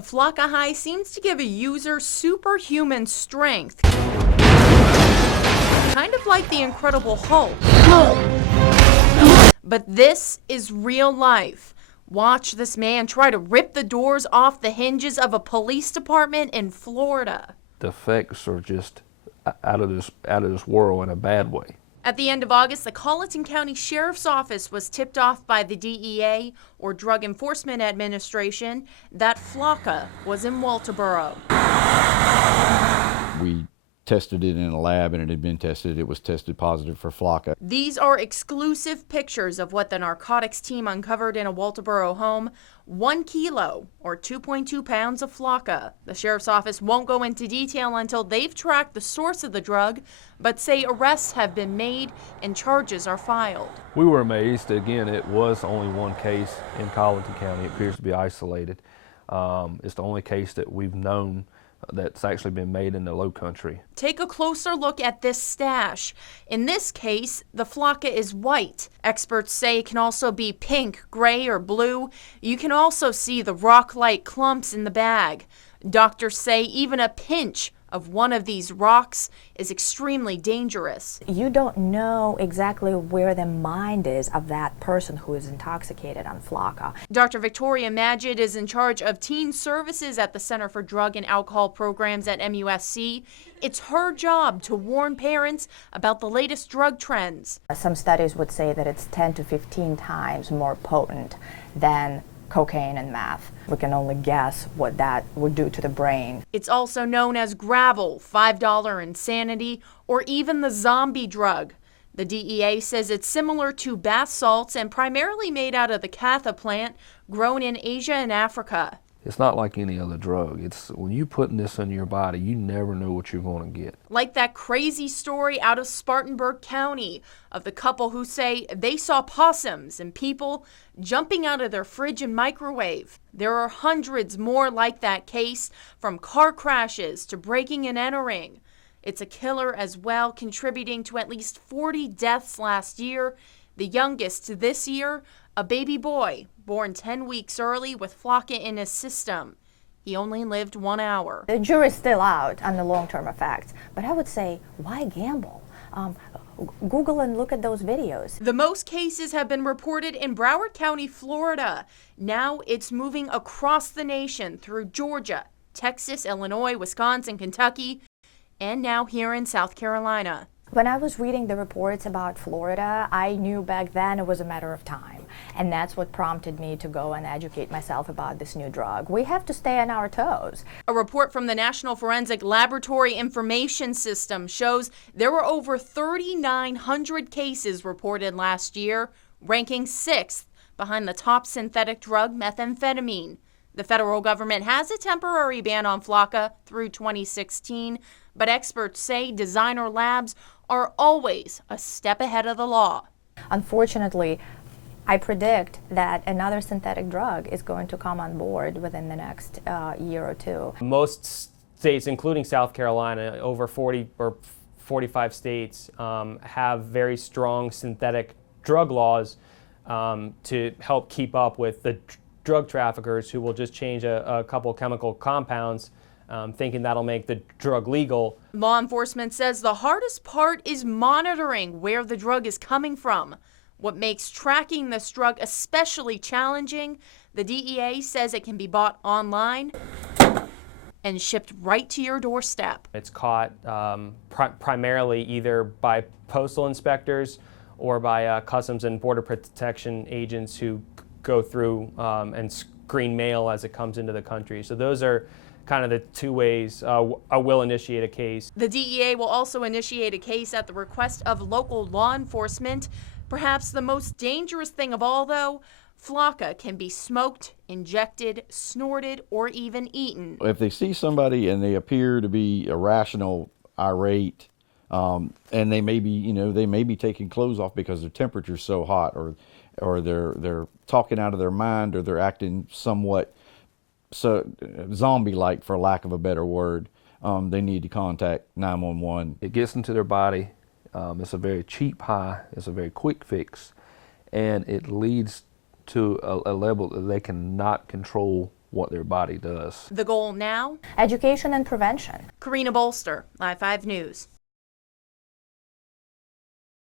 Flakka High seems to give a user superhuman strength, kind of like the Incredible Hulk. But this is real life. Watch this man try to rip the doors off the hinges of a police department in Florida. The effects are just out of this world in a bad way. At the end of August, the Colleton County Sheriff's Office was tipped off by the DEA, or Drug Enforcement Administration, that Flakka was in Walterboro. We tested it in a lab and it had been tested. It was tested positive for Flakka. These are exclusive pictures of what the narcotics team uncovered in a Walterboro home. 1 kilo, or 2.2 pounds of Flakka. The sheriff's office won't go into detail until they've tracked the source of the drug, but say arrests have been made and charges are filed. We were amazed. Again, it was only one case in Colleton County. It appears to be isolated. It's the only case that we've known that's actually been made in the low country. Take a closer look at this stash. In this case, the Flakka is white. Experts say it can also be pink, gray, or blue. You can also see the rock-like clumps in the bag. Doctors say even a pinch of one of these rocks is extremely dangerous. You don't know exactly where the mind is of that person who is intoxicated on Flakka. Dr. Victoria Magid is in charge of teen services at the Center for Drug and Alcohol Programs at MUSC. It's her job to warn parents about the latest drug trends. Some studies would say that it's 10 to 15 times more potent than cocaine and meth. We can only guess what that would do to the brain. It's also known as gravel, $5 insanity, or even the zombie drug. The DEA says it's similar to bath salts and primarily made out of the Catha plant grown in Asia and Africa. It's not like any other drug. It's when you putting this in your body, you never know what you're going to get. Like that crazy story out of Spartanburg County of the couple who say they saw possums and people jumping out of their fridge and microwave. There are hundreds more like that case, from car crashes to breaking and entering. It's a killer as well, contributing to at least 40 deaths last year. The youngest this year, a baby boy born 10 weeks early with Flakka in his system. He only lived 1 hour. The jury's still out on the long-term effects, but I would say, why gamble? Google and look at those videos. The most cases have been reported in Broward County, Florida. Now it's moving across the nation through Georgia, Texas, Illinois, Wisconsin, Kentucky, and now here in South Carolina. When I was reading the reports about Florida, I knew back then it was a matter of time. And that's what prompted me to go and educate myself about this new drug. We have to stay on our toes. A report from the National Forensic Laboratory Information System shows there were over 3,900 cases reported last year, ranking 6th behind the top synthetic drug, methamphetamine. The federal government has a temporary ban on Flakka through 2016, but experts say designer labs are always a step ahead of the law. Unfortunately, I predict that another synthetic drug is going to come on board within the next year or two. Most states, including South Carolina, over 40 or 45 states, have very strong synthetic drug laws to help keep up with the drug traffickers who will just change a couple chemical compounds, thinking that'll make the drug legal. Law enforcement says the hardest part is monitoring where the drug is coming from. What makes tracking this drug especially challenging, the DEA says it can be bought online and shipped right to your doorstep. It's caught primarily either by postal inspectors or by Customs and Border Protection agents who go through and screen mail as it comes into the country. So those are kind of the two ways I will initiate a case. The DEA will also initiate a case at the request of local law enforcement. Perhaps the most dangerous thing of all, though, Flakka can be smoked, injected, snorted, or even eaten. If they see somebody and they appear to be irrational, irate, and they may be taking clothes off because their temperature's so hot, or they're talking out of their mind, or they're acting somewhat zombie-like, for lack of a better word, they need to contact 911. It gets into their body. It's a very cheap high. It's a very quick fix, and it leads to a level that they cannot control what their body does. The goal now? Education and prevention. Karina Bolster, Live 5 News.